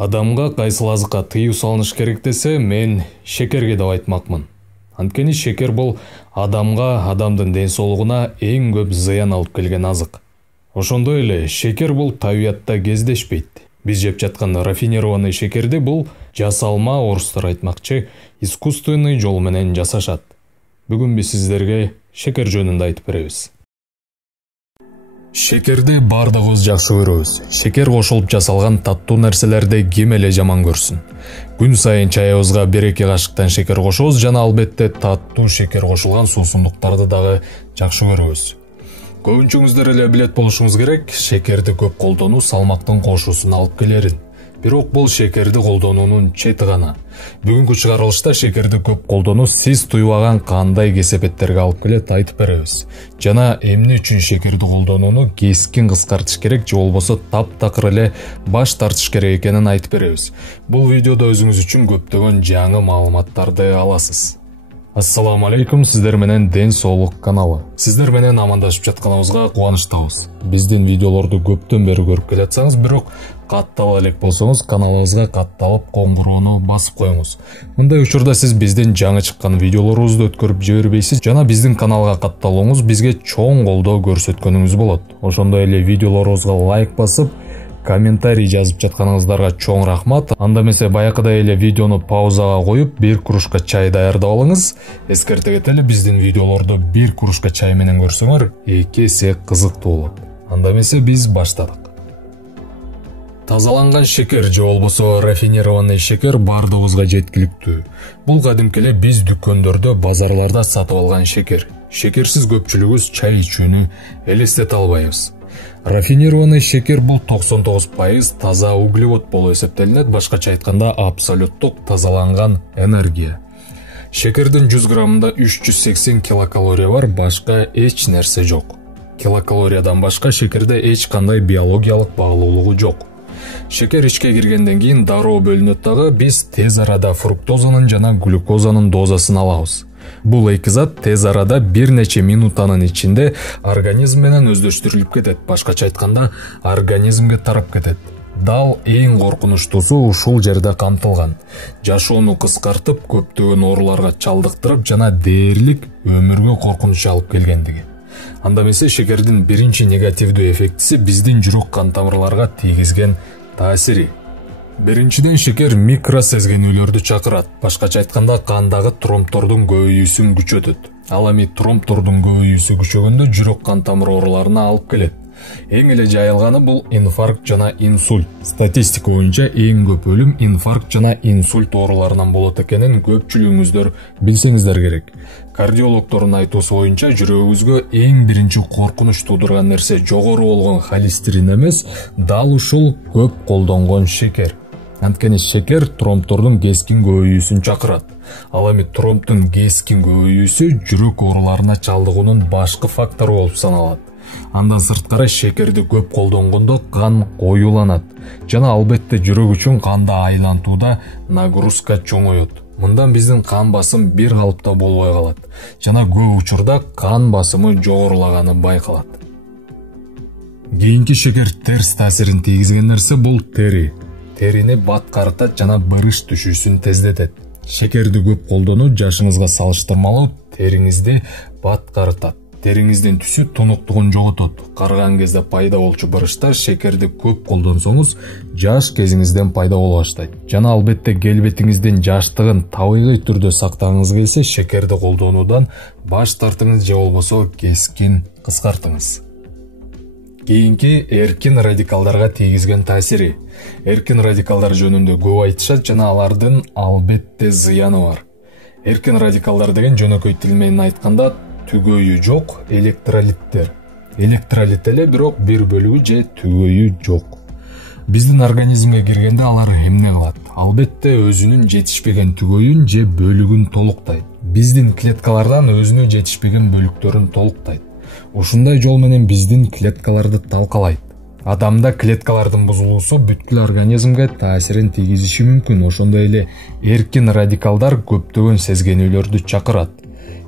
Адамга кайсыл азыкка тыюу салыныш керек десе, мен шекерге деп айтмакмын. Анткени шекер бул адамга, адамдын ден соолугуна эң көп зыян алып келген азык. Ошондой эле шекер бул табиятта кездешпейт. Биз жеп жаткан рафинированный шекерди бул жасалма, орустар айтмакчы, искусственный жол менен жасашат. Бүгүн биз сиздерге шекер жөнүндө айтып беребиз. Шекерди бардыгыбыз жакшы көрөбүз. Шекер кошулуп жасалган таттуу нерселерди ким эле жаман көрсүн. Күн сайын чайыбызга 1-2 кашыктан шекер кошобуз жана албетте таттуу шекер кошулган суусундуктарды дагы жакшы көрөбүз. Көбүнчөңүздөр эле билет болушуңуз керек, шекерди көп колдонуу салмактын кошуусуна алып келерин. Бирок бул шекерди колдонуунун чети гана. Бүгүнкү чыгарылышта шекерди көп колдонуу сиз туйбаган кандай кесепеттерге алып келет айтып беребиз. Жана эмне үчүн шекерди колдонууну кескин кыскартыш керек же болбосо таптакыр эле баш тартыш керек экенин айтып беребиз. Бул видеодо өзүңүз үчүн көптөгөн жаңы маалыматтарды аласыз. Ассаламу алейкум, сиздер менен Ден соолук каналы. Сиздер менен амандашып жатканыбызга кубанычтабыз. Биздин видеолорду көптөн бери көрүп келатсаңыз, бирок каттала элек болсоңуз, каналыбызга катталып коңгуроону басып коюңуз. Мындай учурда сиз биздин жаңы чыккан видеолорубузду өткөрүп жибербейсиз жана биздин каналга катталууңуз бизге чоң колдоо көрсөткөнүңүз болот. Ошондой эле видеолорубузга лайк басып, комментарий жазып жатканыңыздарга чоң рахмат. Анда эмесе баякыдай эле видеону паузага коюп, 1 кружка чай даярдап алыңыз. Эскерте кетели, биздин видеолорду 1 кружка чай менен көрсөңөр, 2 эсе кызыктуу болот. Анда эмесе биз баштадык. Тазаланган шекер же болбосо рафинированный шекер бардыгыбызга жеткиликтүү. Бул кадимки эле биз дүкөндөрдө, базарларда сатып алган шекер. Шекерсиз көпчүлүгүбүз чай ичүүнү элестете албайбыз. Рафинированный шекер бул 99% таза углевод болуп эсептелинет, башкача айтканда абсолюттук тазаланган энергия. Шекердин 100 граммында 380 килокалория бар, башка эч нерсе жок. Килокалориядан башка шекерде эч кандай биологиялык багылуулугу жок. Шекер ичке киргенден кийин дароо бөлүнөт дагы, биз тез арада фруктозанын жана глюкозанын дозасын алабыз. Бул эки зат тез арада бир нече минутанын ичинде организм менен өздөштүрүлүп кетет. Башкача айтканда, организмге тарап кетет. Дал эң коркунучтуусу ушул жерде камтылган. Жашоону кыскартып, көптөгөн ооруларга чалдыктырып жана дээрлик өмүргө коркунуч алып келгендиги. Анда эмесе шекердин биринчи негативдүү эффектиси биздин жүрөк кан тамырларга тийгизген таасири. Биринчиден шекер микросезгенүүлөрдү чакырат. Башкача айтканда, кандагы тромбтордун көбөйүүсүн күчөтөт. Ал эми тромбтордун көбөйүүсү күчөгөндө жүрөк кан тамыр ооруларына алып келет. Эң эле жайылганы бул инфаркт жана инсульт. Статистика боюнча эң көп өлүм инфаркт жана инсульт ооруларынан болот экенин көпчүлүгүңүздөр билсеңиздер керек. Кардиологдордун айтуусу боюнча жүрөгүбүзгө эң биринчи коркунуч туудурган нерсе жогору болгон холестерин эмес, дал ушул көп колдонгон шекер. Анткени шекер тромбтордун кескин көбөйүүсүн чакырат. Ал эми тромбтун кескин көбөйүүсү жүрөк ооруларына чалдыгуунун башкы фактору болуп саналат. Андан сырткары шекерди көп колдонгондо кан коюланат жана албетте жүрөк үчүн канды айлантууда нагрузка чоңоет. Мындан биздин кан басым бир калыпта болбой калат жана көп учурда кан басымы жогорулаганы байкалат. Кийинки шекер терс таасирин тийгизген нерсе бул тери. Терини баткартат жана бырыш түшүүсүн тездетет. Шекерди көп колдонуу жашыңызга салыштырмалуу териңизди баткартат. Териңиздин түсү тунуктугун жоготот. Карыган кезде пайда болчу бырыштар шекерди көп колдонсоңуз жаш кезиңизден пайда боло баштайт. Жана албетте келбетиңиздин жаштыгын табигый түрдө сактагыңыз келсе, шекерди колдонуудан баш тартыңыз же болбосо кескин кыскартыңыз. Кийинки эркин радикалдарга тийгизген таасири. Эркин радикалдар жөнүндө көп айтышат жана алардын албетте зыяны бар. Эркин радикалдар деген жөнөкөй тил менен айтканда түгөйү жок электролиттер. Электролит эле, бирок бир бөлүгү же түгөйү жок. Биздин организмге киргенде алар эмне кылат? Албетте өзүнүн жетишпеген түгөйүн же бөлүгүн толуктайт. Биздин клеткалардан өзүнүн жетишпеген бөлүктөрүн толуктайт. Ушундай жол менен биздин клеткаларды талкалайт. Адамда клеткалардын бузулуусу бүткүл организмге таасирин тийгизиши мүмкүн. Ошондой эле эркин радикалдар көптөгөн сезгенүүлөрдү чакырат.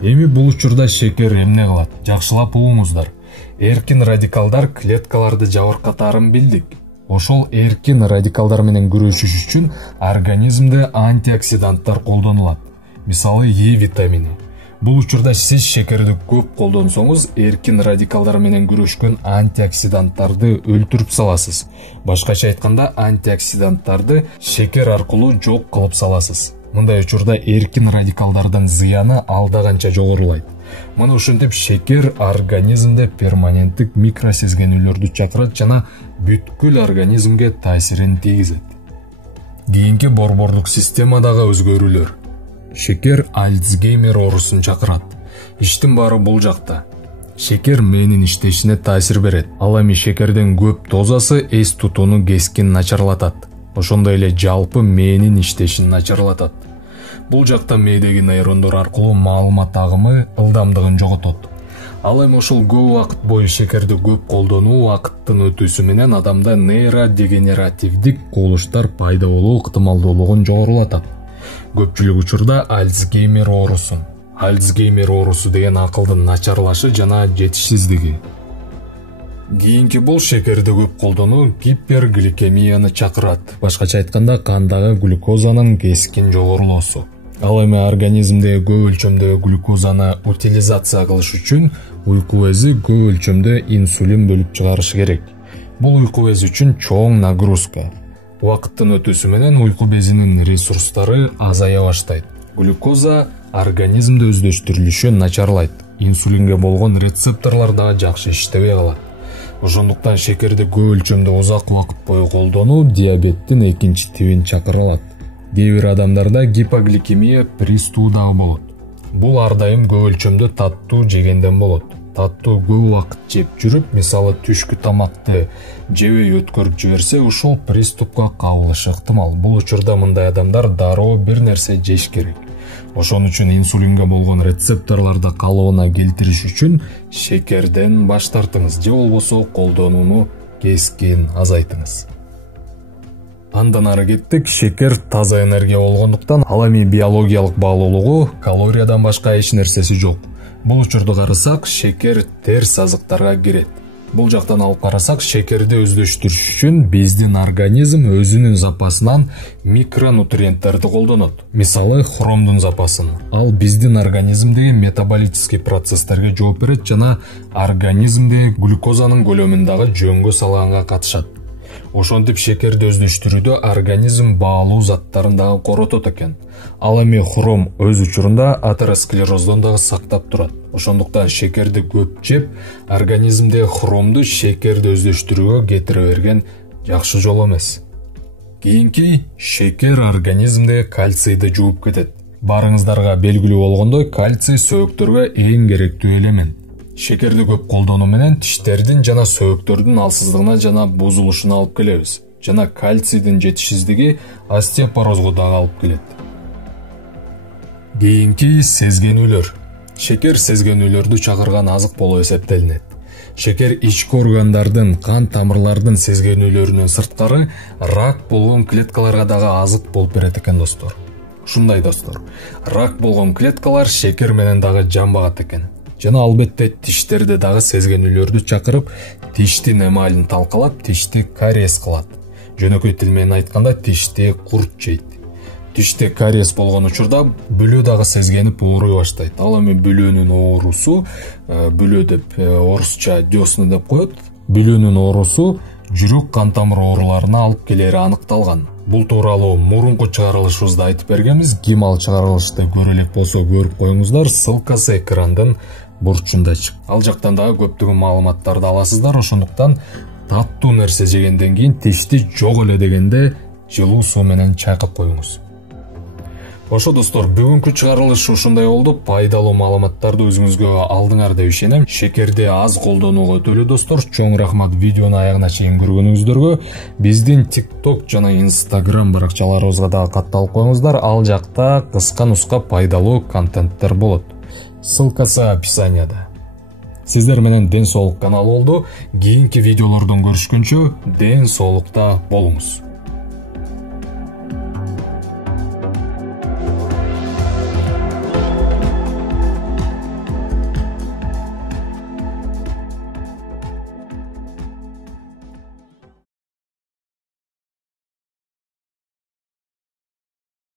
Эми бул учурда шекер эмне кылат? Жакшылап угуңуздар. Эркин радикалдар клеткаларды жабыркатаарын билдик. Ошол эркин радикалдар менен күрөшүш үчүн организмде антиоксиданттар колдонулат. Мисалы Е витамини. Бул учурда сиз шекерди көп колдонсоңуз, эркин радикалдар менен күрөшкөн антиоксиданттарды өлтүрүп саласыз. Башкача айтканда, антиоксиданттарды шекер аркылуу жок кылып саласыз. Мындай учурда эркин радикалдардын зыяны алда канча жогорулайт. Мына ушинтип шекер организмде перманенттик микросезгенүүлөрдү чакырат жана бүткүл организмге таасирин тийгизет. Кийинки борборлук системадагы өзгөрүүлөр. Шекер Альцгеймер оорусун чакырат. Иштин баары бул жакта. Шекер мээнин иштешине таасир берет. Ал эми шекердин көп дозасы эс тутууну кескин начарлатат. Ошондой эле жалпы мээнин иштешин начарлатат. Бул жакта мээдеги нейрондор аркылуу маалымат агымы ылдамдыгын жоготот. Ал эми ошол көп убакыт бою шекерди көп колдонуу убакыттын өтүүсү менен адамда нейродегенеративдик кубулуштар пайда болуу ыктымалдуулугун жогорулатат. Көпчүлүк учурда Альцгеймер оорусу деген акылдын начарлашы жана жетишсиздиги. Кийинки бул шекерди көп колдонуу гипергликемияны чакырат. Башкача айтканда, кандагы глюкозанын кескин жогорулоосу. Ал эми организмде көп өлчөмдө глюкозаны утилизация кылыш үчүн уйку бези көп өлчөмдө инсулин бөлүп чыгарышы керек. Бул уйку бези үчүн чоң нагрузка. Убакыттын өтүүсү менен уйку безинин ресурстары азая баштайт. Глюкоза организмде өздөштүрүлүшү начарлайт. Инсулинге болгон рецепторлор дагы жакшы иштебей калат. Ошондуктан шекерди көп өлчөмдө узак убакыт бою колдонуу диабеттин экинчи тибин чакыра алат. Кээ бир адамдарда гипогликемия приступу дагы болот. Бул ар дайым көп өлчөмдө таттуу жегенден болот. Таттуу көп убакыт жеп жүрүп, мисалы түшкү тамакты жебей өткөрүп жиберсе, ушул приступка кабылышы ыктымал. Бул учурда мындай адамдар дароо бир нерсе жеш керек. Ошон үчүн инсулинге болгон рецепторлорду калыбына келтириш үчүн шекерден баш тартыңыз, же болбосо колдонууну кескин азайтыңыз. Андан ары кеттик, шекер таза энергия болгондуктан ал эми биологиялык баалуулугу калориядан башка эч нерсеси жок. Бул учурду карасак, шекер терс азыктарга кирет. Бул жактан алып карасак, шекерди өздөштүрүш үчүн биздин организм өзүнүн запасынан микронутриенттерди колдонот. Мисалы, хромдун запасын. Ал биздин организмдеги метаболический процесстерге жооп берет жана организмде глюкозанын көлөмүн дагы жөнгө салганга катышат. Ошентип шекерди өздөштүрүүдө организм баалуу заттарын дагы коротот экен. Ал эми хром өз учурунда атеросклероздон дагы сактап турат. Ошондуктан шекерди көп жеп, организмде хромду шекерди өздөштүрүүгө кетире берген жакшы жол эмес. Кийинки, шекер организмде кальцийди жууп кетет. Барыңыздарга белгилүү болгондой, кальций сөөктөргө эң керектүү элемент. Шекерди көп колдонуу менен тиштердин жана сөөктөрдүн алсыздыгына жана бузулушуна алып келебиз. Жана кальцийдин жетишсиздиги остеопорозго дагы алып келет. Кийинки, сезгенүүлөр. Шекер сезгенүүлөрдү чакырган азык болуп эсептелинет. Шекер ички органдардын, кан тамырлардын сезгенүүлөрүнөн сырткары рак болгон клеткаларга дагы азык болуп берет экен достор. Ушундай достор, рак болгон клеткалар шекер менен дагы жамбагат экен. Жана албетте тиштерде дагы сезгенүүлөрдү чакырып, тиштин эмалин талкалап, тишти кариес кылат. Жөнөкөй тил менен айтканда, тишти курт жейт. Тиште кариес болгон учурда бүлө дагы сезгенип ооруй баштайт. Ал эми бүлөнүн оорусу, бүлө деп орусча дёсна деп коет. Бүлөнүн оорусу жүрөк кан тамыр ооруларына алып келери аныкталган. Бул тууралуу мурунку чыгарылышыбызда айтып бергенбиз. Ким ал чыгарылышты көрө элек болсо көрүп коюңуздар, ссылкасы экрандын бурчунда чык. Ал жактан дагы көптөгөн маалыматтарды аласыздар. Ошондуктан таттуу нерсе жегенден кийин тишти жок эле дегенде жылуу суу менен чайкап коюңуз. Ошо достор, бүгүнкү чыгарылыш ушундай болду. Пайдалуу маалыматтарды өзүңүзгө алдыңар деп ишенем. Шекерди аз колдонууга өтөлү достор. Чоң рахмат видеону аягына чейин көргөнүңүздөргө. Биздин TikTok жана Instagram баракчаларыбызга дагы катталып коюңуздар. Ал жакта кыска нуска пайдалуу контенттер болот. Ссылкасы описанияда. Сиздер менен Ден соолук каналы болду. Кийинки видеолордон көрүшкөнчө ден соолукта болуңуз.